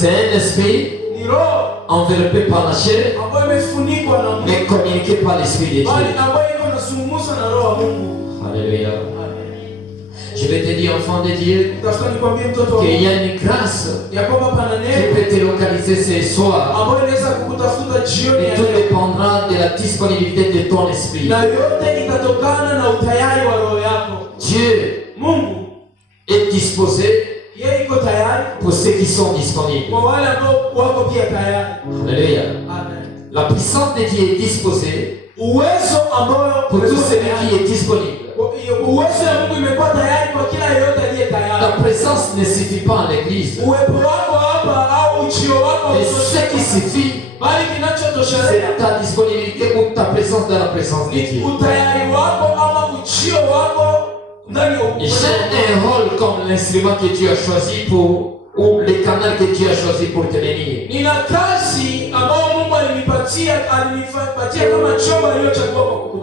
C'est un esprit enveloppé par la chair, mais communiqué par l'esprit de Dieu. Alléluia. Je vais te dire, enfant de Dieu, qu'il y a une grâce qui peut te localiser ce soir. Et tout dépendra de la disponibilité de ton esprit. Dieu est disposé pour ceux qui sont disponibles. Alléluia. La puissance de Dieu est disposée pour tout celui qui est disponible. La présence ne suffit pas à l'église. Et ce qui suffit, c'est ta disponibilité ou ta présence dans la présence de Dieu. J'ai un rôle comme l'instrument que Dieu a choisi pour, ou le canal que Dieu a choisi pour te bénir.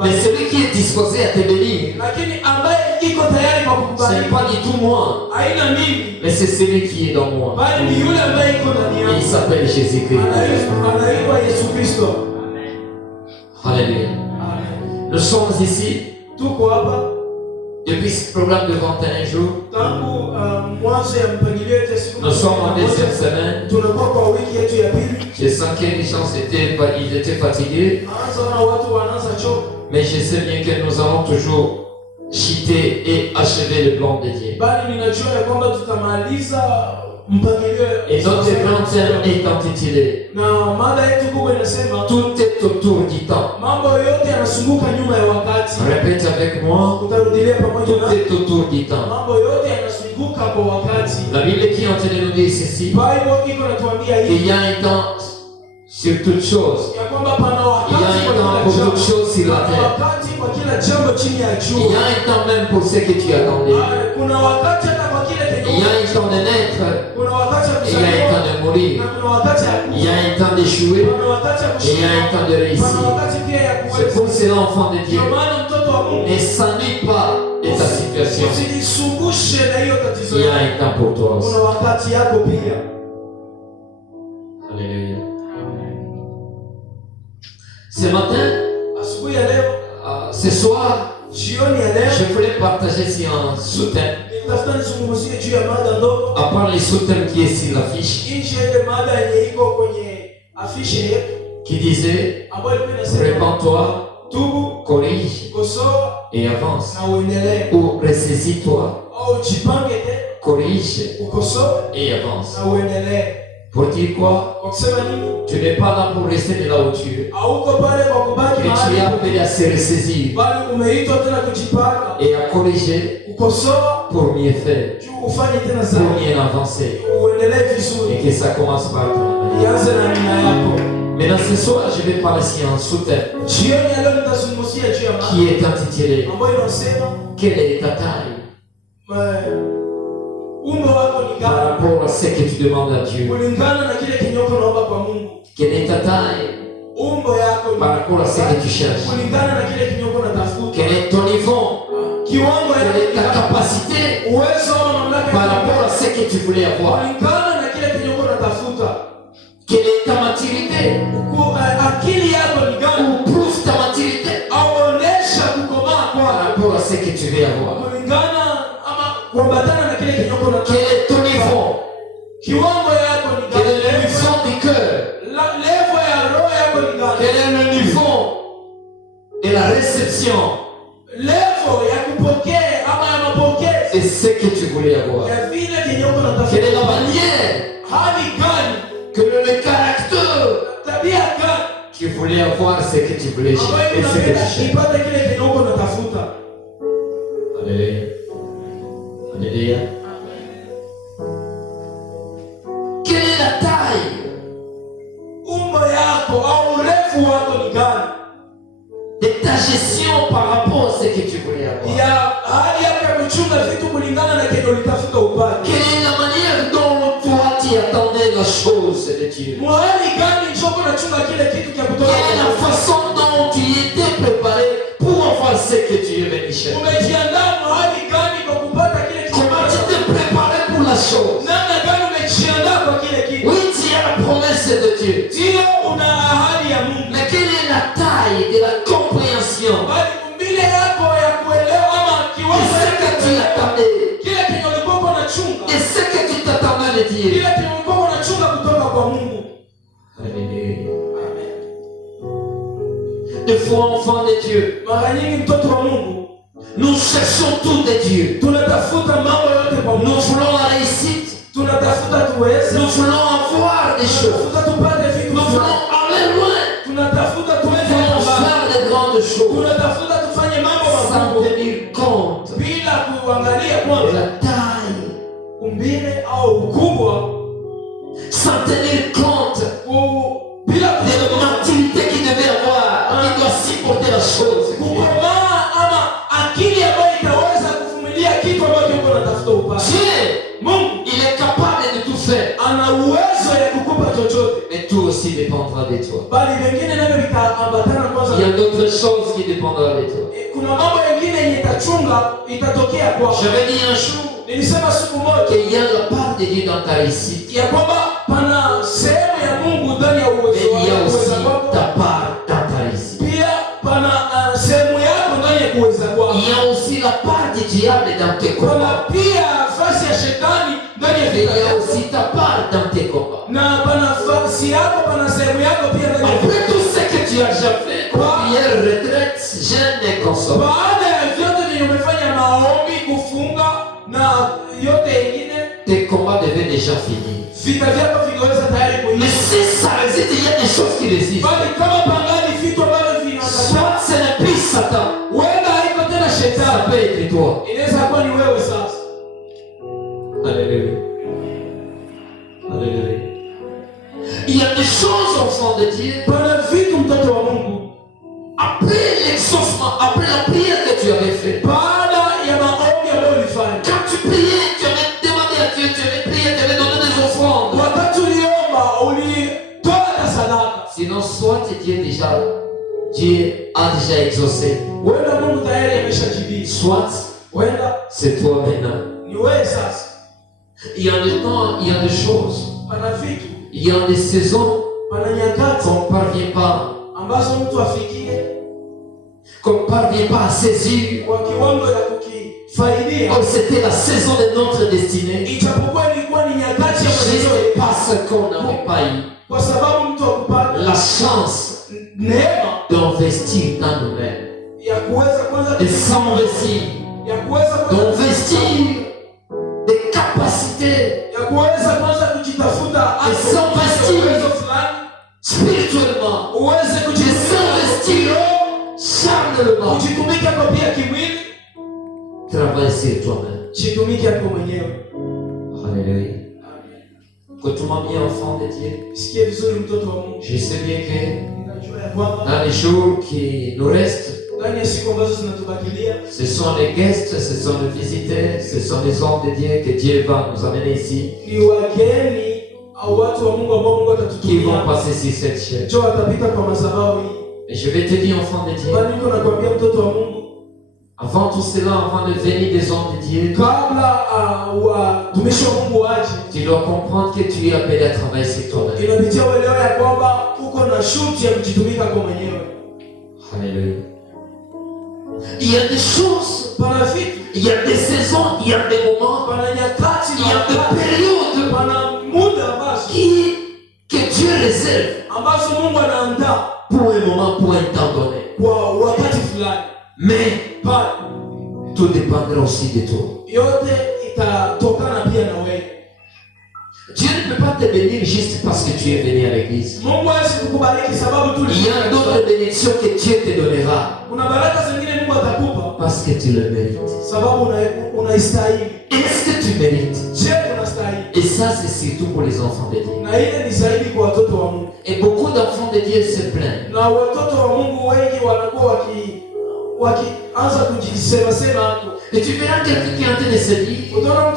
Mais celui qui est disposé à te bénir, ce n'est pas du tout moi, mais c'est celui qui est dans moi. Et il s'appelle Jésus-Christ. Alléluia. Nous sommes ici depuis ce programme de 21 jours. Nous sommes en deuxième semaine. Je sens que les gens étaient fatigués. Mais je sais bien que nous allons toujours chiter et achever le plan de Dieu. Et notre grand thème est intitulé Tout est autour du temps. Répète avec moi. Tout est autour du temps. La Bible qui est en train de nous dire ceci, qu'il y a un temps sur toutes choses. Il y a un temps pour toutes choses sur la terre. Il y a un temps même pour ce que tu attendais. Il y a un temps de naître. Il y a un temps de mourir. Il y a un temps d'échouer. Et il y a un temps de réussir. C'est pour cela, enfant de Dieu, ne s'ennuie pas de ta situation. Il y a un temps pour toi aussi. Alléluia. Ce matin, ce soir, je voulais partager ici un sous-thème. À part les sous-thèmes qui est sur l'affiche, qui disait répands-toi, corrige et avance. Ou ressaisis-toi, corrige et avance. Pour dire quoi? Tu n'es pas là pour rester de là où tu es. Mais tu es appelé à se ressaisir et à corriger pour mieux faire, pour mieux avancer. Et que ça commence par toi. Mais dans ce soir, je vais parler ici en sous-thème qui est intitulé Quelle est ta taille? Par rapport à ce que tu demandes à Dieu. Quelle est ta taille? Par rapport à ce que tu cherches. Quel est ton niveau? Quelle est ta capacité par rapport à ce que tu voulais avoir? Quelle est ta maturité? Ou prouve ta maturité par rapport à ce que tu veux avoir. Quel est ton niveau? Quel est le niveau du cœur? Quel est le niveau de la réception et ce que tu voulais avoir? Quelle est la manière? Quel est le caractère tu voulais avoir, ce que tu voulais chercher et ce que tu cherches? Alléluia. Alléluia. Quelle est la taille de ta gestion par rapport à ce que tu voulais avoir? Quelle est la manière dont toi tu attendais la chose de Dieu? Quelle est la façon dont tu étais préparé pour avoir ce que Dieu est venu chercher? Comment tu t'es préparé pour la chose? Oui, de Dieu. Mais quelle est la taille de la compréhension de ce que tu attendais, de ce que tu t'attendais de Dieu? Alléluia. Des fois, enfants de Dieu, nous cherchons tout de Dieu. Nous voulons la réussite. Nous voulons avoir des choses. Nous voulons aller loin. Nous voulons faire de grandes choses. Sans tenir compte de la taille. Sans tenir compte de la maturité qu'il devait avoir, qui doit supporter la chose. Dieu, il est capable de tout faire. Mais tout aussi dépendra de toi. Il y a d'autres choses qui dépendront de toi. J'avais dit un jour qu'il y a la part de Dieu dans ta réussite. Mais il y a aussi ta part dans ta réussite. Il y a aussi la part du diable dans tes combats. Et il y a aussi ta part dans tes combats. Après tout ce que tu as déjà fait, prière, retraite, jeûne et consomme, tes combats devaient déjà finir. Mais si ça résiste, il y a des choses qui résistent. Soit ce n'est plus Satan, ça peut être toi. Alléluia. Alléluia. Il y a des choses au fond de Dieu. Après l'exaucement, après la prière que tu avais faite, quand tu priais, tu avais demandé à Dieu, tu avais prié, tu avais donné des offrandes. Sinon, soit Dieu a déjà exaucé, soit c'est toi maintenant. Il y a des temps, il y a des choses, il y a des saisons qu'on ne parvient pas, à saisir. Oh, c'était la saison de notre destinée. Juste parce qu'on n'avait pas eu la chance d'investir dans nous-mêmes, de s'investir, d'investir des capacités, de s'investir spirituellement, de s'investir charnellement. Travaille sur toi-même. Alléluia. Que tu m'as mis enfant de Dieu, je sais bien que dans les jours qui nous restent, ce sont les guests, ce sont les visiteurs, ce sont les hommes de Dieu que Dieu va nous amener ici, qui vont passer sur cette chaîne. Et je vais te dire, enfant de Dieu, avant tout cela, avant de venir des hommes de Dieu, tu dois comprendre que tu es appelé à travailler sur toi-même. Alléluia. Il y a des choses, il y a des saisons, il y a des moments, il y a des périodes que Dieu réserve pour un moment, pour un temps donné. Mais tout dépendra aussi de toi. Dieu ne peut pas te bénir juste parce que tu es venu à l'église. Il y a d'autres bénédictions que Dieu te donnera parce que tu le mérites. Est-ce que tu mérites? Et ça, c'est surtout pour les enfants de Dieu. Et beaucoup d'enfants de Dieu se plaignent. Et tu verras quelqu'un qui est en train de se dire, il est en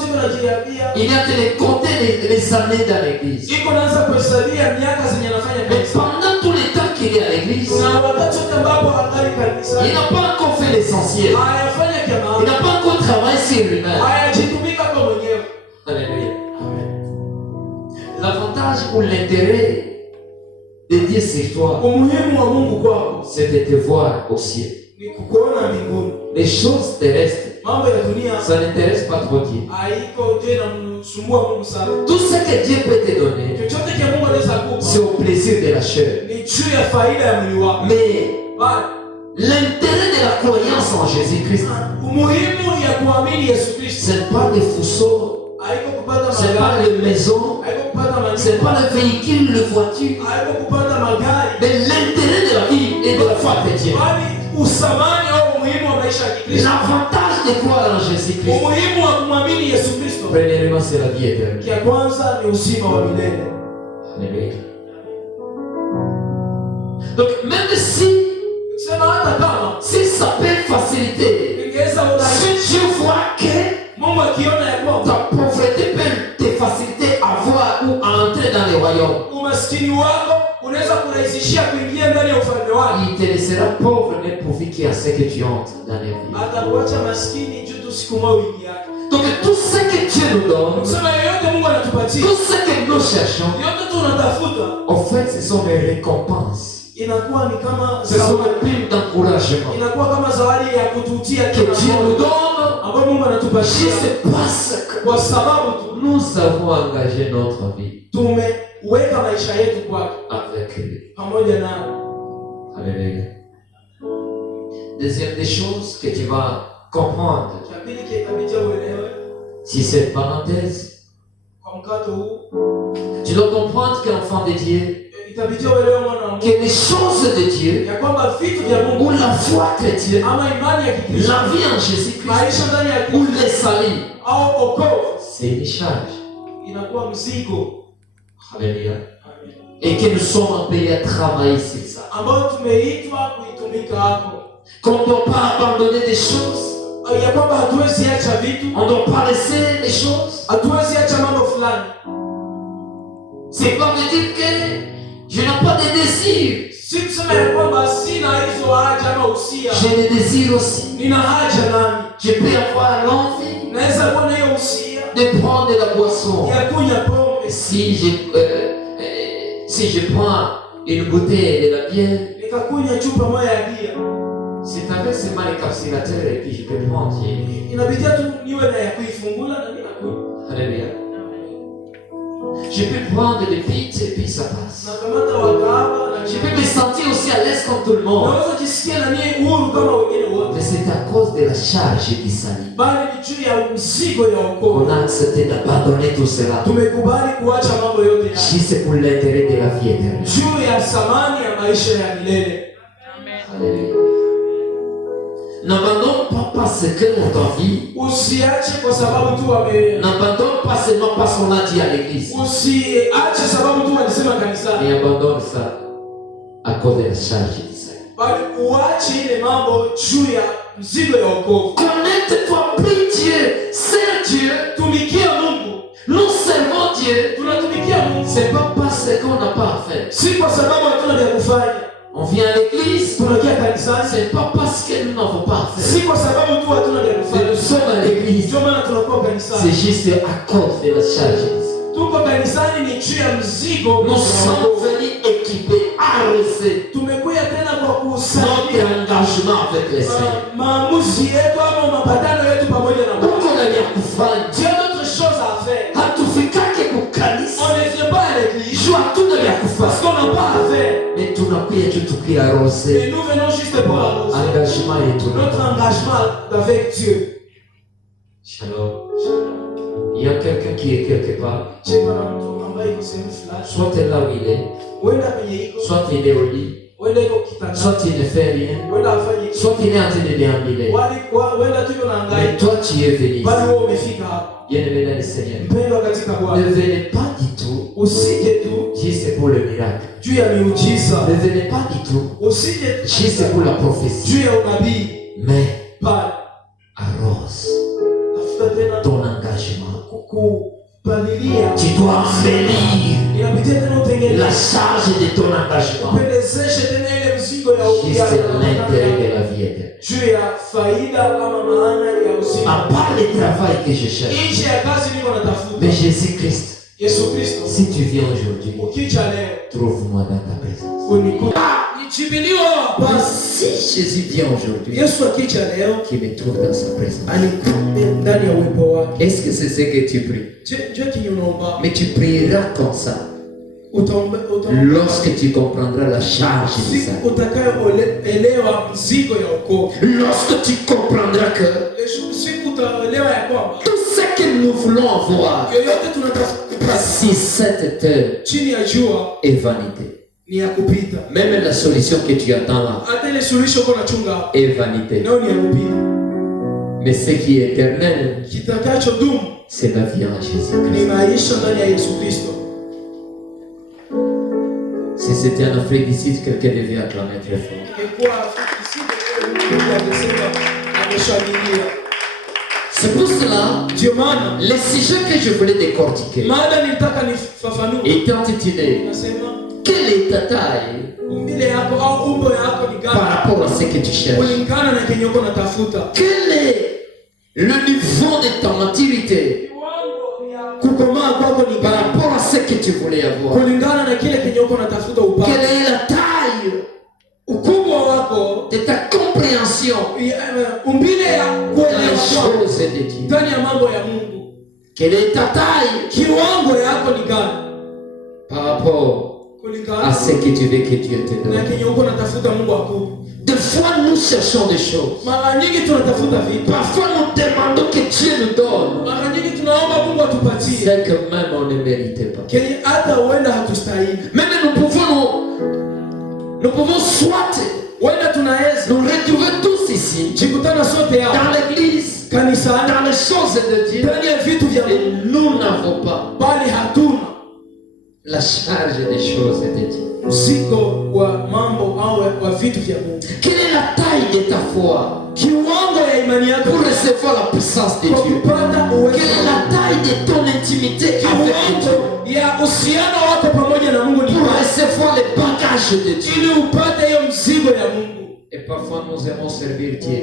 train de compter les années dans l'église. Mais pendant tout le temps qu'il est à l'église, il n'a pas encore fait l'essentiel. Il n'a pas encore travaillé sur lui-même. Alléluia. L'avantage ou l'intérêt de Dieu sur toi, c'est de te voir au ciel. Les choses terrestres, ça n'intéresse pas trop Dieu. Tout ce que Dieu peut te donner, c'est au plaisir de la chair. Mais l'intérêt de la croyance en Jésus-Christ, ce n'est pas les fourceaux, ce n'est pas les maisons, ce n'est pas le véhicule, le voiture, mais l'intérêt de la vie et de la foi chrétienne. L'avantage de croire en Jésus-Christ, premièrement, c'est la vie éternelle. Alléluia. Donc, même si ça peut faciliter, si tu vois que ta pauvreté peut te faciliter à voir ou à entrer dans les royaumes, il te laissera pauvre mais pourvu qu'il y a ce que tu entres dans les vies. Donc tout ce que Dieu nous donne, tout ce que nous cherchons, en fait ce sont les récompenses. Ce sont les primes d'encouragement que Dieu nous donne juste parce que nous avons engagé notre vie avec lui. Alléluia. Deuxième des choses que tu vas comprendre, si cette parenthèse, tu dois comprendre qu'un enfant de Dieu, que les choses de Dieu, ou la foi chrétienne, la vie en Jésus-Christ, ou les salis, c'est une charge. Alléluia. Et que nous sommes appelés à travailler sur ça. Qu'on ne doit pas abandonner des choses. On ne doit pas laisser les choses. C'est pas me dire que je n'ai pas de désir. J'ai des désirs aussi. Je peux avoir l'envie de prendre de la boisson. Si je prends une bouteille de la bière, c'est avec ce mal encapsulateur et puis je peux prendre. Alléluia. Je peux prendre des pizzas et puis ça passe. Je peux me sentir aussi à l'aise comme tout le monde. Mais c'est à cause de la charge du salut. On a accepté d'abandonner tout cela. Juste pour l'intérêt de la vie éternelle. Alléluia. N'abandonne pas parce que dans ta vie. N'abandonne pas seulement parce qu'on a dit à l'église. Mais abandonne ça à cause de la charge du salut. Connecte-toi, prie Dieu, sers Dieu. Nous servons Dieu. C'est pas parce qu'on n'a pas à faire. On vient à l'église, c'est pas parce que nous n'avons pas à faire. Mais nous sommes à l'église, c'est juste à cause de la charge. Nous sommes venus équipés, arrêtés notre engagement avec les Seigneurs. Pourquoi on a bien kufanya? Dieu a d'autres choses à faire. Hatufikake kukanisa. On ne vient pas à l'église. Jua tuna vya kufanya. Parce qu'on n'a pas à faire. Mais tunakuja tu tukirarose. Et nous venons juste pour arroser. Engagement yetu. Notre engagement avec Dieu. Shalom. Il y a quelqu'un qui est quelque part. Soit tu es là où il est. Soit il est au lit. Soit il ne fait rien. Soit il est en train de déambuler. Mais toi tu es venu. Bien-aimé dans le Seigneur. Ne venez pas du tout. Juste pour le miracle. Ne venez pas du tout. Juste pour la prophétie. Mais arrose ton engagement. Tu dois embellir la charge de ton engagement. Juste l'intérêt de la vie éternelle. À part le travail que je cherche. Mais Jésus-Christ. Si tu viens aujourd'hui, trouve-moi dans ta présence. Si Jésus vient aujourd'hui, qui me trouve dans sa présence, est-ce que c'est ce que tu pries? Mais tu prieras comme ça lorsque tu comprendras la charge de ça. Lorsque tu comprendras que tout ce que nous voulons avoir, si cette terre est vanité, même la solution que tu attends là est vanité. Mais ce qui est éternel, c'est la vie en Jésus-Christ. Si c'était en Afrique d'ici, quelqu'un devait acclamer très fort. C'est pour cela, le sujet que je voulais décortiquer est intitulé « Quelle est ta taille par rapport à ce que tu cherches? Quel est le niveau de ta maturité par rapport à ce que tu voulais avoir? Quelle est la taille de ta compréhension dans les choses de Dieu? Quelle est ta taille par rapport à ce que tu veux que Dieu te donne? Des fois nous cherchons des choses. Parfois nous demandons que Dieu nous donne c'est que même on ne méritait pas. Même nous pouvons soit nous retrouver tous ici dans l'église, dans les choses de Dieu, et nous n'avons pas la charge des choses de Dieu. Quelle est la taille de ta foi pour recevoir la puissance de Dieu? Quelle est la taille de ton intimité avec Dieu pour recevoir les bagages de Dieu? Et parfois nous aimons servir Dieu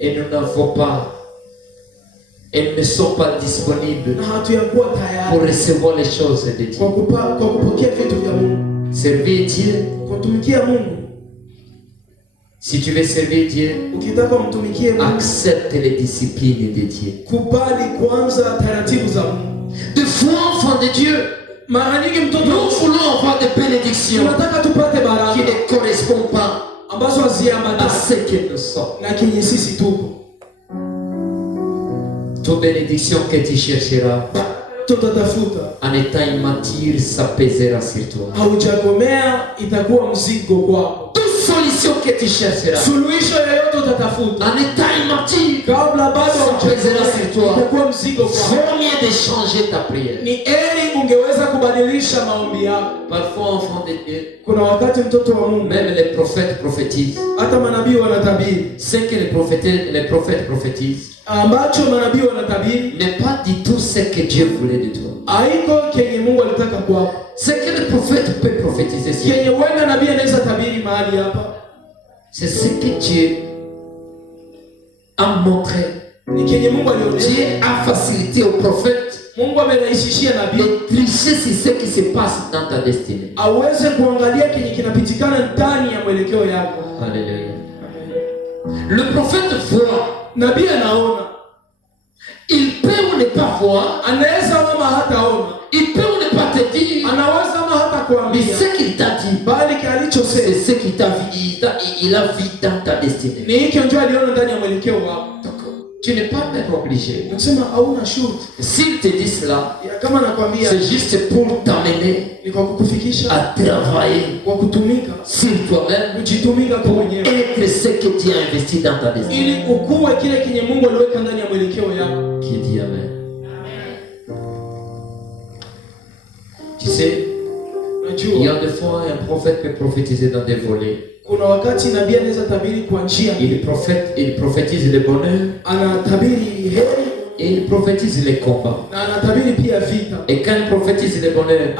et nous n'avons pas, elles ne sont pas disponibles pour recevoir les choses de Dieu. Servir Dieu. Si tu veux servir Dieu, accepte les disciplines de Dieu. De foi, enfant de Dieu, nous voulons avoir des bénédictions qui ne correspondent pas à ce que nous sommes. Toute bénédiction que tu chercheras en étant immature, ça pèsera sur toi. Toute solution que tu chercheras en étant immature, ça pèsera sur toi. Vaut mieux de changer ta prière. Parfois, enfant de Dieu, même les prophètes prophétisent. Ce que les prophètes prophétisent n'est pas du tout ce que Dieu voulait de toi. Ce que le prophète peut prophétiser, c'est ce que Dieu a montré. Dieu a facilité au prophète de tricher sur ce qui se passe dans ta destinée. Alléluia. Le prophète voit. Il peut ou ne pas voir. Il peut ou ne pas te dire. Mais ce qu'il t'a dit, c'est ce qu'il t'a vu. Il a vu dans ta destinée. Tu n'es pas même obligé. S'il te dit cela, c'est juste pour t'amener à travailler sur toi-même pour être ce que Dieu a investi dans ta destinée. Qui dit Amen. Tu sais, il y a des fois un prophète peut prophétiser dans des volets. Il prophétise le bonheur et il prophétise les combats. Et quand il prophétise le bonheur,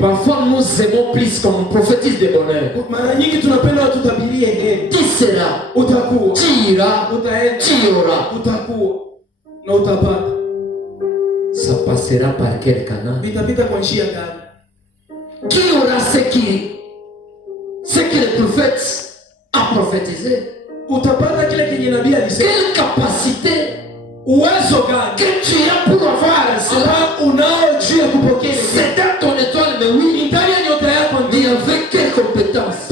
parfois nous aimons plus quand on prophétise le bonheur. Tu seras, tu iras, tu auras. ça passera par quel canal? Qui aura ce que le prophète a prophétisé? Quelle capacité que tu as pour avoir cela? C'est dans ton étoile, mais oui. Mais avec quelle compétence?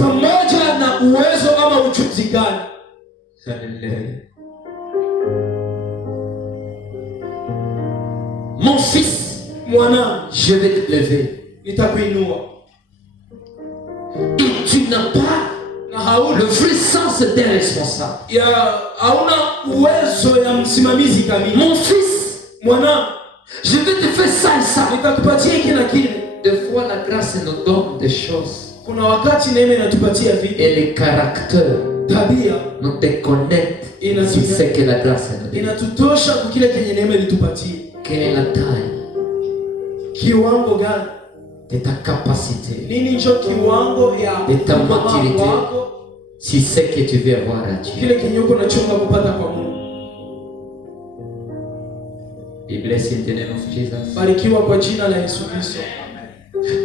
Mon fils, je vais te lever. Et tu n'as pas le vrai sens d'un responsable. Mon fils, je vais te faire ça et ça. Des fois, la grâce nous donne des choses. Et les caractères nous déconnectent sur ce que la grâce nous donne. Quelle est la taille de ta capacité, de ta maturité, si c'est que tu veux avoir à Dieu? Be blessed in the name of Jesus.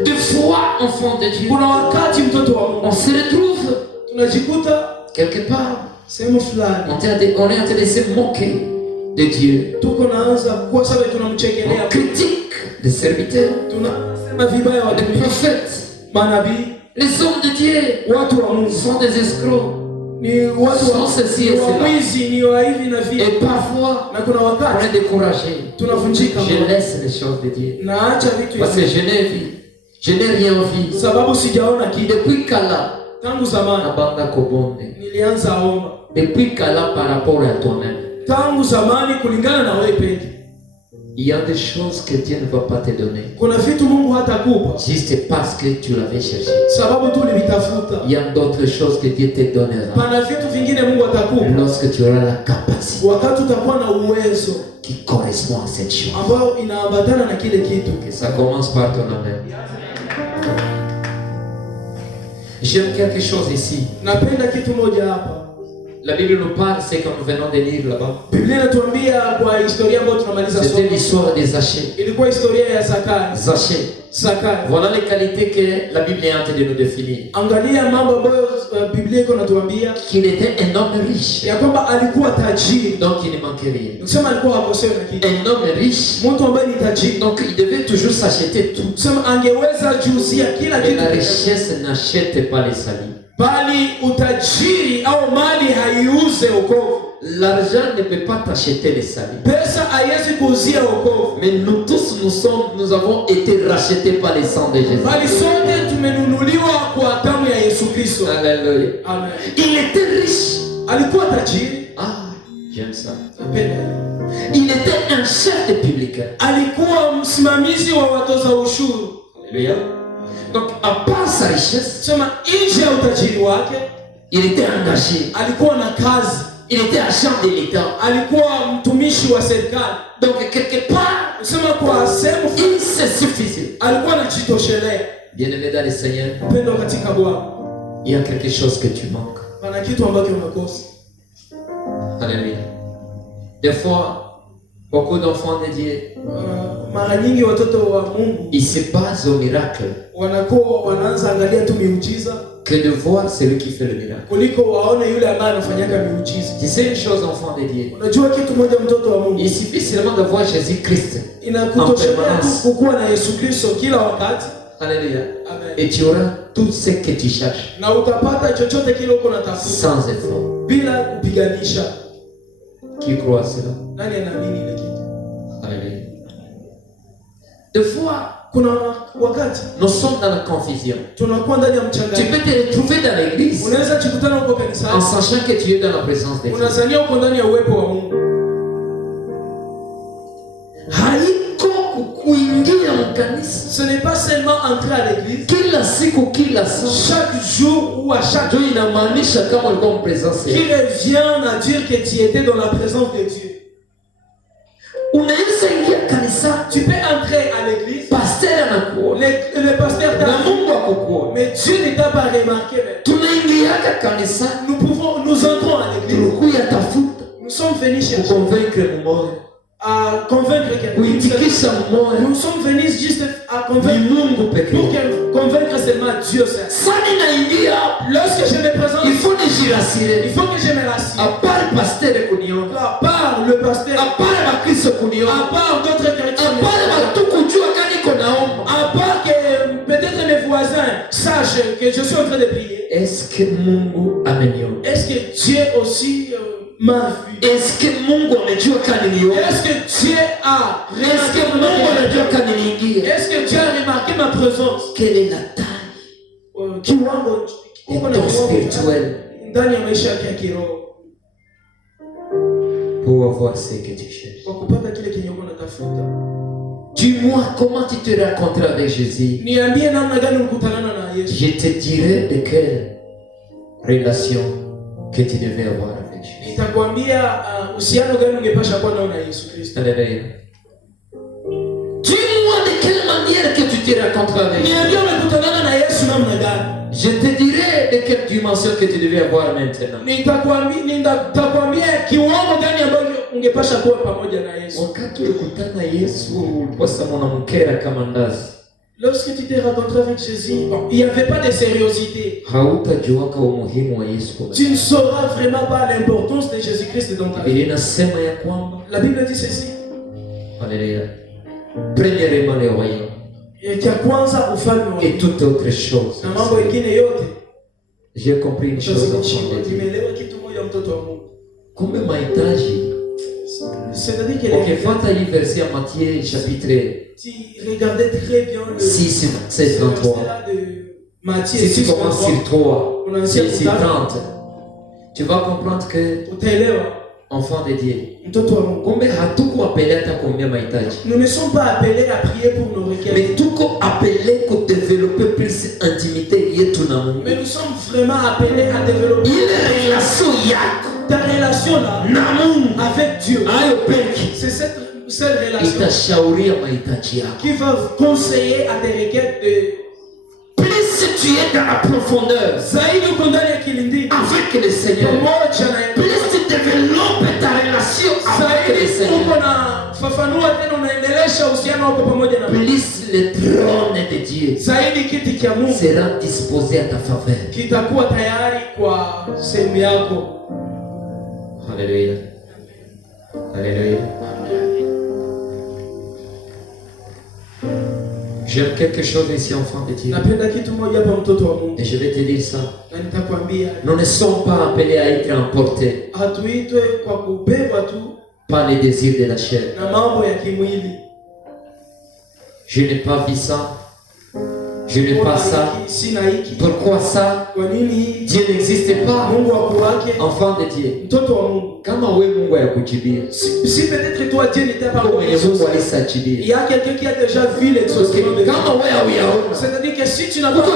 Des fois, enfant de Dieu, on se retrouve quelque part. On est en train de se moquer de Dieu. On critique les serviteurs, les prophètes, les hommes de Dieu sont des escrocs, sont ceci et cela. Et parfois, on est découragé. Je laisse les choses de Dieu parce que je n'ai vu. Je n'ai rien vu. Depuis Kala, depuis Kala par rapport à toi-même. Il y a des choses que Dieu ne va pas te donner. Juste parce que tu l'avais cherché. Il y a d'autres choses que Dieu te donnera lorsque tu auras la capacité qui correspond à cette chose. Que ça commence par ton amen. J'aime quelque chose ici. La Bible nous parle, c'est que nous venons de lire là-bas. C'était l'histoire des Zachée. Zachée. Voilà les qualités que la Bible est en train de nous définir. Qu'il était un homme riche. Donc il ne manquait rien. Un homme riche. Donc il devait toujours s'acheter tout. Et la richesse n'achète pas les salis. L'argent ne peut pas t'acheter les salis. Mais nous tous, nous avons été rachetés par le sang de Jésus. Alléluia. Il était riche. Ah, j'aime ça. Il était un chef de publicain. Alléluia. Donc, à part sa richesse, il était engagé. Il était agent de l'État. Donc, quelque part, il se suffisait. Bien-aimé dans le Seigneur, il y a quelque chose que tu manques. Alléluia. Des fois, beaucoup d'enfants de Dieu, ils se basent au miracle que de voir celui qui fait le miracle. Tu sais une chose, enfant de Dieu, il suffit seulement de voir Jésus-Christ en permanence. Alléluia. Et tu auras tout ce que tu cherches sans effort. Qui croit cela? Alléluia. Des fois, nous sommes dans la confusion. Tu peux te retrouver dans l'église en sachant que tu es dans la présence de Dieu. Ce n'est pas seulement entrer à l'église chaque jour ou à chaque jour qui revient à dire que tu étais dans la présence de Dieu. Tu peux entrer à l'église, le pasteur t'a dit, mais Dieu ne t'a pas remarqué. Nous entrons à l'église, nous sommes venus chercher convaincre à convaincre quelqu'un. Nous sommes venus juste à convaincre pour convaincre seulement Dieu seul. Lorsque je me présente, il faut que je me rassure. À part le pasteur, à part le pasteur, à part d'autres chrétiens, à part que peut-être mes voisins sachent que je suis en train de prier. Est-ce que Mungu ameniona? Est-ce que Dieu aussi m'a vu? Est-ce que Mungu amejua kanilio? Est-ce que Dieu a remarqué? Est-ce que Dieu a remarqué ma présence? Quelle est la taille de ton spirituel ndani ya maisha yake ya kiroho pour avoir ce que tu cherches? Kwa kupata kile kenye unatafuta. Dis-moi comment tu te rencontres avec Jésus. Niambie namna gani unakutanana na Yesu. Je te dirai de quelle relation que tu devais avoir avec Jésus. Nitakwambia uhusiano gani ungepasha kuwa nao na Yesu Kristo. Alléluia. Dis-moi de quelle manière que tu te rencontres avec Jésus. Niambie unakutanana na Yesu namna gani. Je te dirai de quelle dimension que tu devais avoir maintenant. Nitakwambia kiwango gani ambacho ungepasha kuwa pamoja na Yesu. Wakati ulikutana Yesu ulikosa mwanamkera kama ndazi. Lorsque tu t'es rencontré avec Jésus, il n'y avait pas de sérieuxité. Hautajuaka umuhimu wa Yesu. Tu ne sauras vraiment pas l'importance de Jésus-Christ dans ta vie. Inasema ya kwamba, la Bible dit ceci. Alléluia. Premièrement le royaume. Et toute autre chose. J'ai compris une chose en kumbe mahitaji. Ukifuata hii verset ya Matthieu chapitre 6 verset 33. Si tu commences sur 3, c'est 30. Tu vas comprendre que enfant de Dieu. Nous ne sommes pas appelés à prier pour nos requêtes. Mais tuko appelés à développer plus d'intimité yetu na Mungu. Mais nous sommes vraiment appelés à développer une relation yako. Ta relation là na Mungu avec Dieu. Ayo peki. C'est cette relation itashauria mahitaji yako. Qui va conseiller à tes requêtes de plus tu es dans la profondeur avec le Seigneur, plus tu développes ta relation avec le Seigneur, plus le trône de Dieu sera disposé à ta faveur. Alléluia. Alléluia. J'aime quelque chose ici, enfant de Dieu. Et je vais te dire ça. Nous ne sommes pas appelés à être emportés par les désirs de la chair. Je n'ai pas vu ça. Je n'ai pas ça. Pourquoi ça? Dieu n'existe pas. Enfant de Dieu. Kama wewe Mungu yakujibia. Si peut-être toi Dieu n'était pas Mungu alisajibia. Il y a quelqu'un qui a déjà vu l'exaucement de Dieu. Kama wewe hauyaona. C'est-à-dire que si tu n'as pas vu,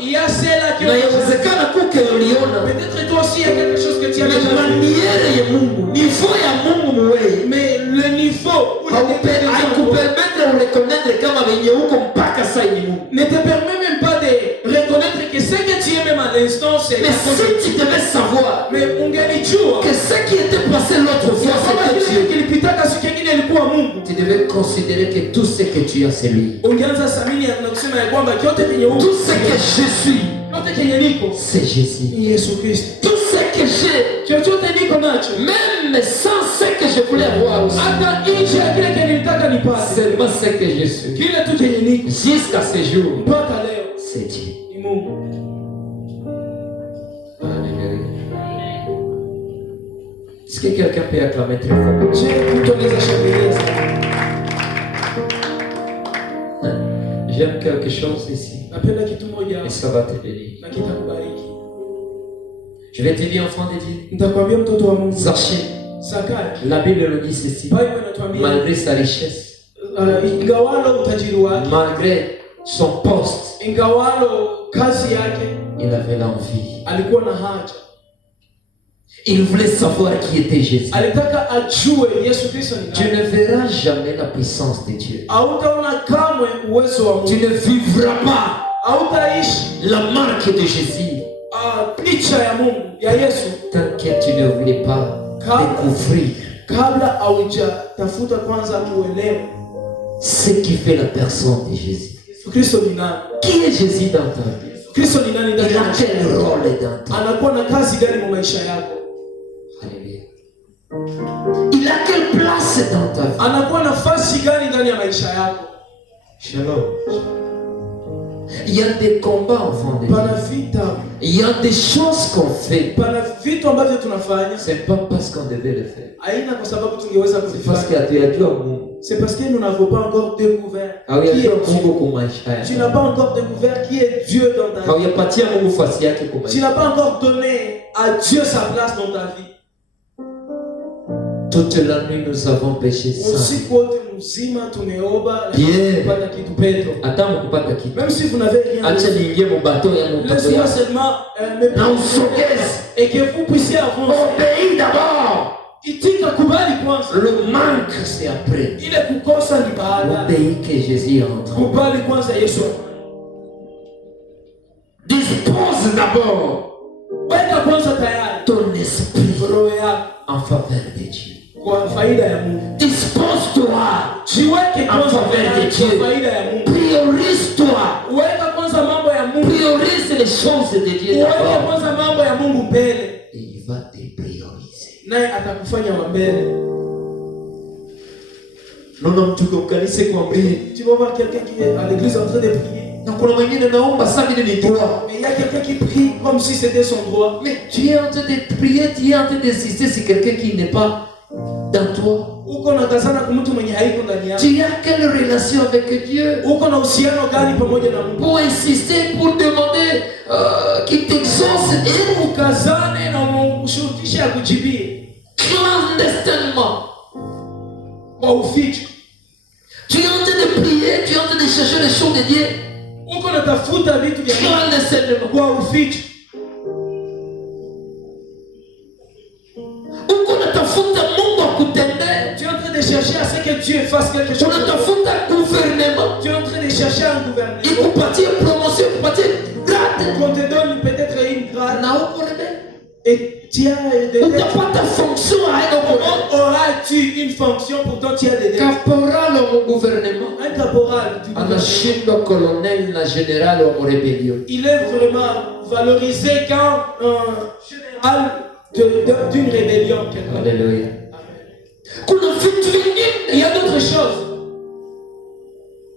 il y a celle-là qui inawezekana kuke uliona. Peut-être toi aussi il y a quelque chose que tu as déjà vu. Manière ya Mungu. Niveau ya Mungu mwewe. Mais le niveau haikupermettre de reconnaître kama venye huko mpaka sasa ni Mungu. Ne te permet même pas de reconnaître que ce que tu es même à l'instant c'est. Mais si tu devais savoir. Mais ungenijua que ce qui était passé l'autre fois c'était Dieu. Kilipitaka siku nyingine ilikuwa Mungu. Tu devais considérer que tout ce que tu as c'est lui. Ungeanza samini na kusema ya kwamba yote kenye uko. Tout ce que je suis. Yote kenye niko. C'est Jésus. Yesu Kristo. Tout ce que j'ai. Chochote niko nacho. Même sans ce que je voulais avoir aussi. Hata nje ya kile kenye nilitaka nipate. Seulement ce que je suis. Kile tu kenye niko. Jusqu'à ce jour. Mpaka leo. C'est Dieu. Ni Mungu. Est-ce que quelqu'un peut acclamer très fort? J'aime quelque chose ici. Et ça va te bénir. Je vais te dire, enfant de Dieu. Sachez, la Bible le dit ceci. Malgré sa richesse, malgré son poste, il avait l'envie. Il voulait savoir qui était Jésus. Tu ne verras jamais la puissance de Dieu. Tu ne vivras pas la marque de Jésus tant que tu ne voulais pas découvrir kabla haujatafuta kwanza kuelewa ce qui fait la personne de Jésus. Kristo ni nani? Qui est Jésus dans ta vie? Kristo ni nani ndani Il a yako? quel rôle dans ta vie? Anakuwa na kazi gani kwa maisha yako? Alléluia. Il a quelle place dans ta vie? Anakuwa nafasi gani ndani ya maisha yako? Shalom. Il y a des combats enfants de Dieu. Pana vita. Il y a des choses qu'on fait. Pana vitu ambavyo tunafanya. C'est pas parce qu'on devait le faire. Haina kwa sababu tungeweza C'est parce kufanya. que tu as Dieu au monde. C'est parce que nous n'avons pas encore découvert. Ah oui, qui est Dieu. tu Tu n'as pas encore découvert qui est Dieu dans ta vie. Tu n'as pas encore donné à Dieu sa place dans ta vie. Toute la nuit nous avons péché sans. Usiku wote mzima tumeomba Pierre, kupata kitu Petro. attends kupata kitu. Même si vous n'avez rien. Acha niingie mubato ya mtoto Laisse-moi yako. seulement me Na usogeze. et que vous puissiez avancer. Obéis d'abord. Itika kubali kwanza. Le manque c'est après. Ile kukosa ni baada. Obéis que Jésus entre. Kubali kwanza Yesu. Dispose d'abord Weka kwanza tayari ton esprit roho yako en faveur de Dieu. kwa faida ya Mungu. Dispose-toi. Jiweke kwanza En faveur de Dieu. kwa faida ya Mungu. Priorise-toi. Weka kwanza mambo ya Mungu. Priorise les choses de Dieu Weka d'abord. kwanza mambo ya Mungu mbele. Et il va te prioriser. Naye atakufanya wa mbele. Naona mtu kwa kanisa kuambia, Tu vas voir quelqu'un qui est à l'église en train de prier. na kuna mwingine naomba saa vile ni droit. Mais il y a quelqu'un qui prie comme si c'était son droit. Mais tu es en train de prier, tu es en train d'insister sur quelqu'un qui n'est pas dans toi. Uko natazana kwa mtu mwenye haiko ndani yako. Tu as quelle relation avec Dieu? Uko na uhusiano gani pamoja na Mungu? Pour insister, pour demander qu'il t'exauce et Ukazane na umshurutishe akujibie. clandestinement. Kwa uficho. Tu es en train de prier, tu es en train de chercher les choses de Dieu Uko natafuta vitu vya Mungu clandestinement. kwa uficho. Uko natafuta Mungu akutendee. Tu es en train de chercher à ce que Dieu fasse quelque chose. Unatafuta gouvernement. Tu es en train de chercher un gouvernement. Ikupatie promotion, ikupatie grade. Qu'on te donne peut-être une grade. Na uko rebelle. Et tu as des Utapata fonction à un moment. auras-tu une fonction, pourtant tu as des dettes. Caporal au gouvernement. Un caporal du gouvernement. Anashinda colonel na général au rébellion. Il est vraiment valorisé quand un général d'une rébellion. Alléluia. Kuna vitu vingine. Il y a d'autres choses.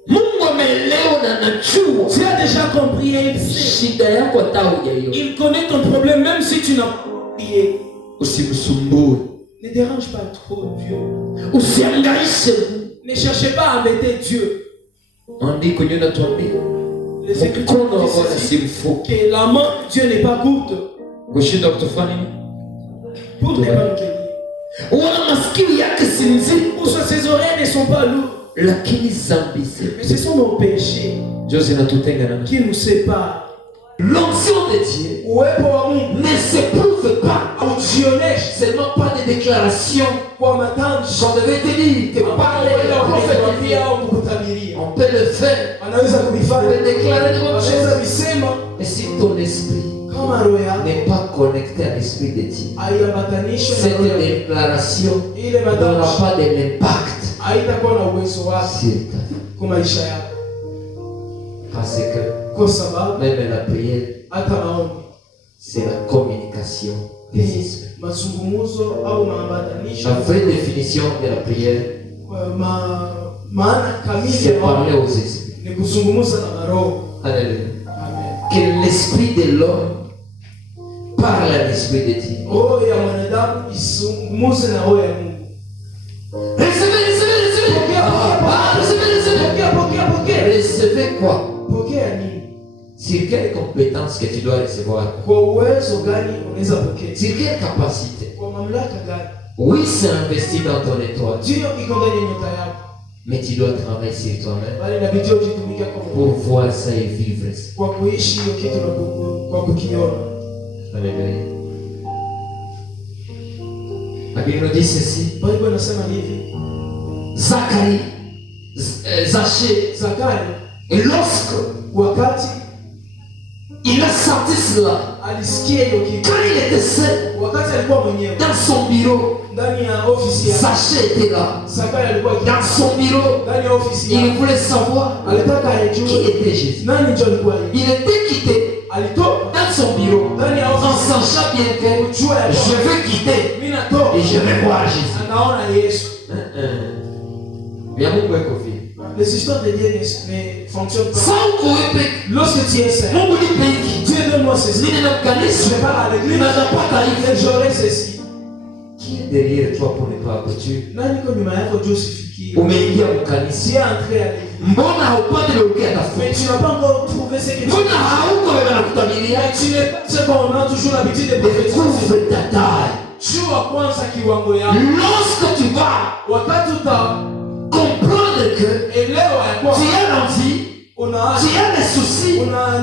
Mungu ameelewa na anajua. Tu as déjà compris et il sait. Shida yako hata hujaiona. Il connaît ton problème même si tu n'as pas prié. Usimsumbue. Ne dérange pas trop Dieu. Usiangaishe. Ne cherchez pas à embêter Dieu. Andiko ndio natuambia. Les Écritures Mkono wa disent Bwana ceci, si mfupi. que la main de Dieu n'est pas courte Kushinda kutofanya nini? pour ne pas nous guérir. Wala masikio yake si nzito. Pour ça, ses oreilles ne sont pas lourdes. Lakini zambi zetu Mais ce sont nos péchés ndio zinatutenga na Mungu. qui nous séparent. L'onction de Dieu Uwepo wa Mungu ne s'éprouve pas haujioneshi seulement par des déclarations kwa matamshi qu'on devait te dire, te parler, ambayo le prophète de Dieu. wanakuambia au kukutabiria. On peut le faire, Anaweza on kuifanya, peut déclarer de bonnes anaweza choses. visema Mais si ton esprit kama roho yako n'est pas connecté à l'esprit de Dieu, haiambatanishwe na cette roho yako, déclaration ile n'aura matamshi pas de l'impact haitakuwa na uwezo wake sur ta vie. kwa maisha yako, Parce que kwa sababu même la prière, hata maombi c'est la communication des ni esprits. mazungumzo au maambatanisho. La vraie définition de la prière, Maana kamili c'est ya parler maombi aux esprits. ni kuzungumza na maroho. Alléluia. Amen. Que l'esprit de l'homme parle à l'esprit de Dieu. Roho ya mwanadamu isungumuze na roho ya Mungu. Recevez, recevez, recevez. Pokea, Ah, recevez, recevez. pokea. Recevez quoi? Pokea nini? Sur quelle compétence que tu dois recevoir? Kwa uwezo gani unaweza pokea? Sur quelle capacité? Kwa mamlaka gani? Oui, c'est investi dans ton étoile, Ndio iko ndani ya nyota yako. mais tu dois travailler sur toi-même Bali inabidi ujitumike pour voir ça et vivre ça. kwa kuishi hiyo kitu na kwa kukiona. Alléluia. La Bible nous dit ceci. Biblia inasema hivi, Zacharie, Zachée, Zakaria et lorsque wakati il a senti cela. Quand il était seul, dans son bureau, Zaché était là. Dans son bureau, il voulait savoir qui était Jésus. Il était quitté dans son bureau en sachant bien que je veux quitter et je vais voir Jésus. Bien, vous pouvez confier. Le système de Dieu ne fonctionne pas. Lorsque tu es seul, Dieu donne-moi ceci. Je pars à l'église, j'aurai ceci. Qui est derrière toi pour ne pas que tu umeingia mkanisa? Mbona haupati leo ukatafuta? Mais tu n'as pas encore trouvé ce que tu mbona hauko wewe nakutabilia? Tu n'es pas ce qu'on a toujours l'habitude de prophétiser ta taille. Jua kwanza kiwango yako. Lorsque tu vas wakati uta comprendre que tu as l'envie, tu as les soucis,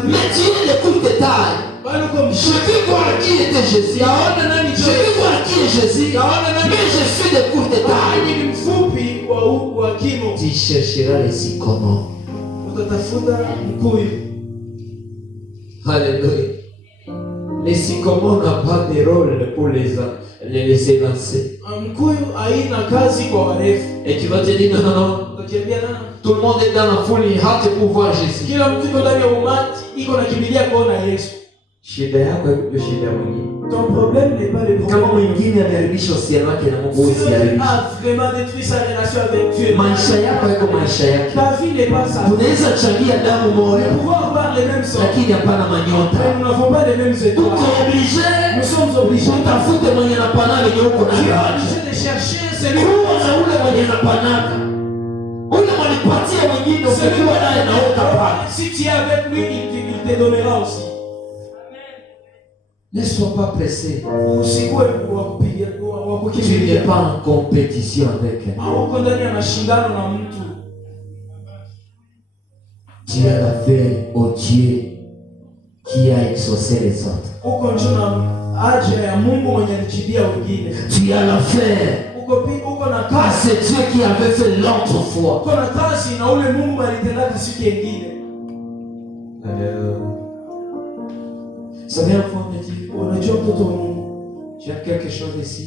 mais tu as les coups de taille. Je veux voir qui était Jésus. Je veux voir qui est Jésus. Mais je suis de coups de taille. Tu chercheras les sycomores. Alléluia. Les sycomores n'ont pas de rôle pour les élancer. Et tu vas te dire non. Tout le monde est dans la foule, il hâte pour voir Jésus. Shida yako ndio shida mwingine. Ton problème n'est pas le problème. Kama mwingine amerudisha uhusiano wake na Mungu, wewe usiharibishe. Vraiment détruit sa relation avec Dieu. Maisha yako yako maisha yake. Ta vie n'est pas ça. Tunaweza changia damu moja. Nous pouvons avoir les mêmes sangs. Lakini hapana manyota. Mais nous n'avons pas les mêmes étoiles. Uko obligé. Nous sommes obligés. Utafute mwenye anapanaka yenye uko na gari. Tu es obligé de chercher celui na ule mwenye anapanaka. Ule mwalipatia mwingine ukiwa naye na utapata. Si tu es avec lui, il te donnera aussi. Ne sois pas pressé. Tu n'es pas en compétition avec elle. Tu as la paix au Dieu qui a exaucé les autres. Tu as la paix à ce Dieu qui avait fait l'autre fois. Vous savez, enfant de Dieu, tu as quelque chose ici.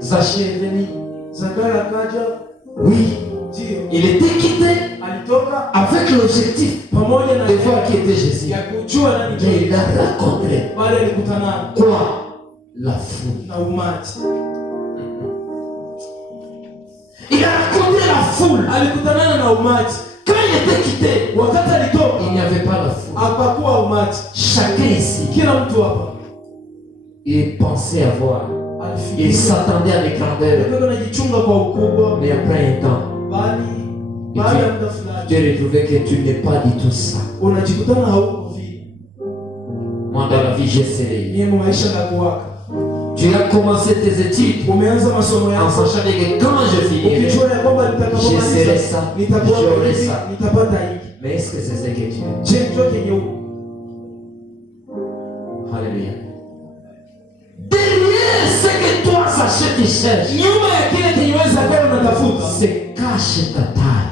Zaché est venu. Oui. Il était quitté avec l'objectif de voir qui était Jésus. Mais il a rencontré quoi? La foule. Il a rencontré la foule. Quand il était quitté, il n'y avait pas la foule. Chacun ici, il pensait avoir, il s'attendait à des grandeurs. Mais après un temps, tu as retrouvé que tu n'es pas du tout ça. Moi dans la vie j'ai essayé. Tu as commencé tes études en sachant que quand je finirai, j'essaierai ça, j'aurai ça. Mais est-ce que c'est ce que tu veux? Alléluia. Derrière ce que toi Zaché tu cherches, se cache ta taille.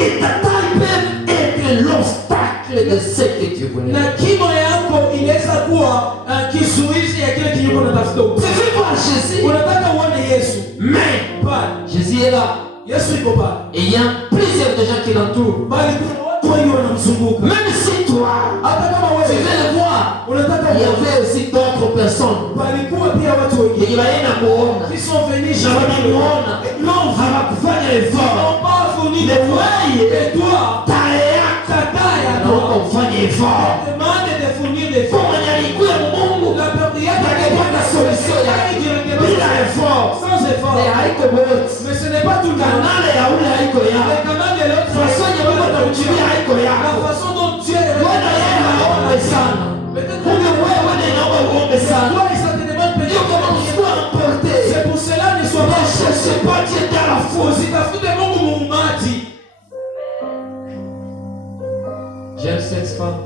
Et ta taille peut être l'obstacle de ce que tu voulais. Tu veux voir Jésus, mais Jésus est là. Et il y a plusieurs de gens qui l'entourent. Même si toi, tu veux le voir, il y avait aussi d'autres personnes. Et il va y avoir qui sont venus, non, va faire l'effort. Mais voyez, et toi, ta taille, non, on fait l'effort. Pour y aller, la solution, il y a effort. Sans effort. Mais ce n'est pas tout le monde. La façon dont tu es c'est toi et ça te demande peut-être. C'est pour cela ne sois pas cherché pas Dieu dans la foule. Si ta foule est bon j'aime cette femme.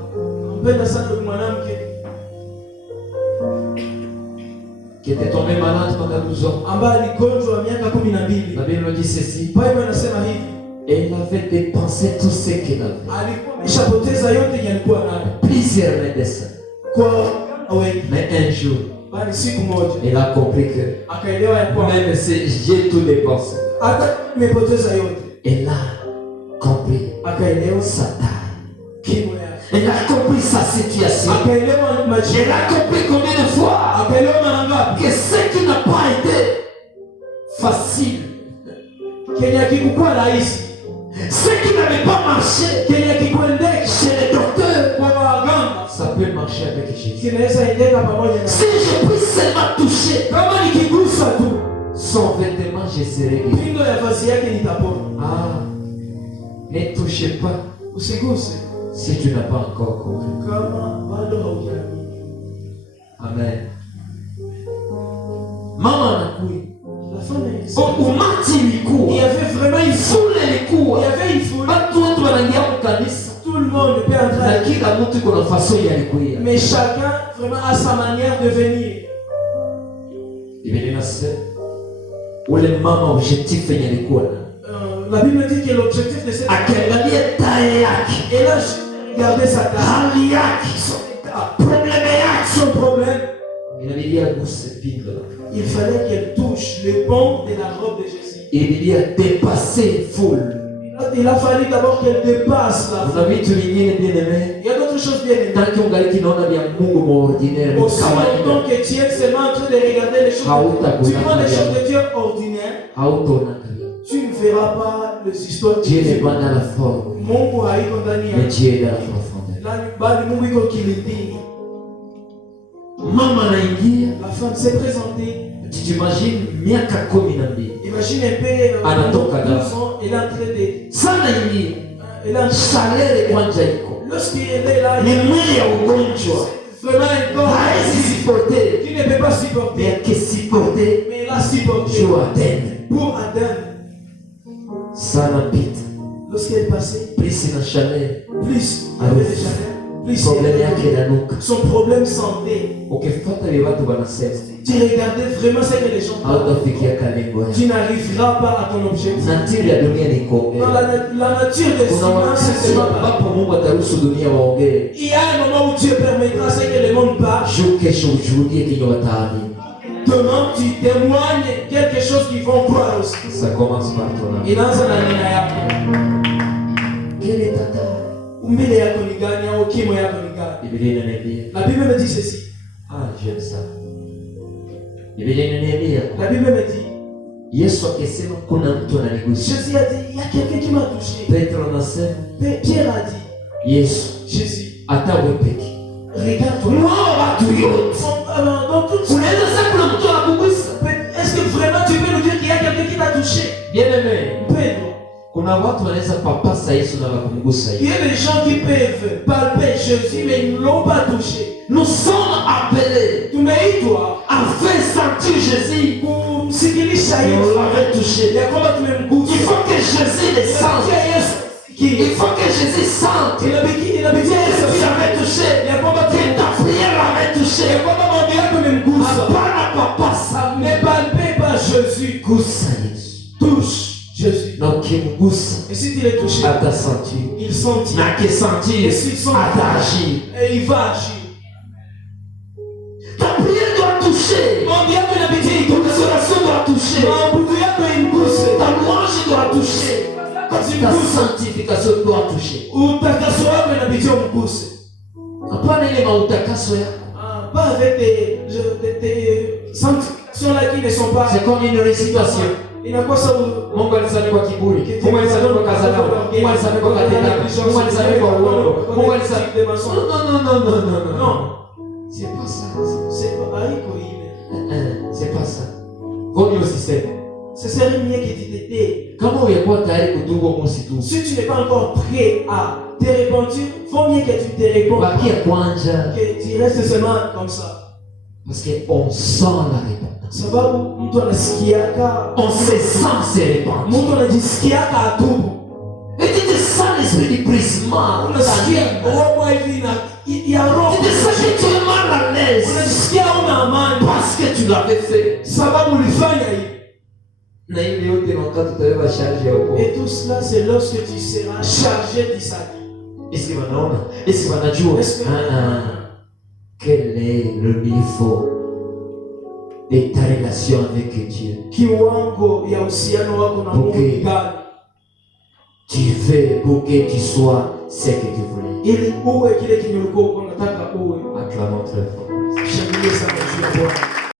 Qui était tombée malade pendant 12 ans. La Bible dit ceci. Elle avait dépensé tout ce qu'elle avait. Plusieurs médecins. Mais un jour, elle a compris que même si j'ai tout dépensé, elle a compris sa taille. Elle a compris sa situation. Elle a compris combien de fois que ce qui n'a pas été facile, ce qui n'avait pas marché chez les docteurs, ça peut marcher avec Jésus. Si je puis seulement toucher son vêtement, je serai guéri. Ah, ne touchez pas si tu n'as pas encore compris. Amen. Maman anakuya. Il y avait vraiment une foule. Il y avait une foule. Tout le monde peut entrer. Mais chacun vraiment a sa manière de venir. La Bible dit que l'objectif de cette elle a gardé sa taille. Son problème. Il fallait qu'elle touche le pont de la robe de Jésus. Il y a dépassé foule. Il a fallu d'abord qu'elle dépasse la foule. Il y a d'autres choses bien aimées. Aussi longtemps que tu es seulement en train de regarder les choses, tu prends les choses de Dieu ordinaires, tu ne verras pas les histoires de Dieu n'est pas dans la forme, mais Dieu est dans la profondeur. Maman la femme s'est présentée. Tu t'imagines, miaka 12. Imagine un peu, elle est en train de sana ingia. Salere kwanza iko. Lorsqu'elle est là, ni mwili ya ugonjwa. Vraiment un corps haezi supporter. Qui ne peut pas supporter. Mais qui supporter. Mais il a supporté. Pour Adam. Sana pita. Lorsqu'elle passait. Plus na chaleur. Plus avec les chaleurs. Problème yake inanuka. Son problème santé. Ukifuata vile watu wanasema. Tu regardais vraiment ce que les gens hautafikia kalengo yako. Tu n'arriveras pas à ton objectif. Nature ya dunia ni kuongea. Dans la nature des humains, c'est pas hapo Mungu ataruhusu dunia waongee. Il y a un moment où Dieu permettra ce que le monde parle. Kesho ushuhudie kinyo wataamini. Demain tu témoignes quelque chose qu'ils vont croire aussi. Ça commence par ton âme. Inaanza na nina yako. Quelle est ta taille? Umbile yako ni gani au kimo yako ni gani? Biblia inaniambia. La Bible me dit ceci. Ah, j'aime ça. Biblia inaniambia. La Bible me dit. Yesu akisema kuna mtu ananigusa. Jésus a dit, il y a quelqu'un qui m'a touché. Petro anasema. Pierre a dit. Yesu. Jésus. Hata wewe peke. Regarde-toi. Wao watu yote. Dans tout ça. Unaweza sema kuna mtu anakugusa. Est-ce que vraiment tu peux nous dire qu'il y a quelqu'un qui t'a touché? Bien aimé. Pedro. Kuna watu wanaweza papasa Yesu na kumgusa. Il y a des gens qui peuvent palper Jésus mais ils ne l'ont pas touché. Nous sommes appelés. Tumeitwa à faire sentir Jésus. Kumsikilisha Yesu. On l'avait touché. Ya kwamba tumemgusa. Il faut que Jésus le sente. Il faut que Jésus sente. Il a dit Yesu avait touché. Ya kwamba ta prière l'avait touché. Ya kwamba maombi yako imemgusa. Hapana papasa. Ne palpez pas Jésus. Gusa Yesu. Touche Jésus. Donc il gusa. Et si tu l'as touché, à ta sentir. Il sentit. N'a que sentir. Et s'il sent, à t'agir. Et il va agir. Ta prière doit toucher. Maombi yako inabidi ton adoration doit toucher. Maabudu yako imguse. Ta louange doit toucher. Ta sanctification doit toucher. Utakaso wako inabidi umguse. Hapana ile mautakaso yako. Pas avec des sanctifications là qui ne sont pas. C'est comme une récitation. Inakosa Mungu alisema kwa kiburi. Mungu alisema kwa kazalao. Mungu alisema kwa katenda. Mungu alisema kwa uongo. Mungu alisema non. C'est pas ça. C'est pas c'est pas ça. Vaut mieux système. Ce serait mieux que tu t'étais. Kama uyakuwa tayari kutubu msitu. Si tu n'es pas encore prêt à te repentir, vaut mieux que tu te repentes. Bakia kwanja. Que tu restes seulement comme ça. Parce qu'on sent la repentance. Sababu mtu anasikiaka, on se sent se repentir. Mtu anajisikiaka atubu. Et tu te sens l'esprit du brisement. Unasikia roho hivi na ya roho. Tu te sens que tu es mal à l'aise. Unajisikia una amani parce que tu l'avais fait. Sababu ulifanya hivi. Et tout cela, c'est lorsque tu seras chargé du sac. Est-ce que quel est le niveau de ta relation avec Dieu? Kiwango ya uhusiano wako na Mungu ni gani? Tu veux pour que tu sois ce que tu voulais. Ili uwe kile kinyo ulikuwa unataka uwe. Acclamons très fort. Shangilia sana Bwana.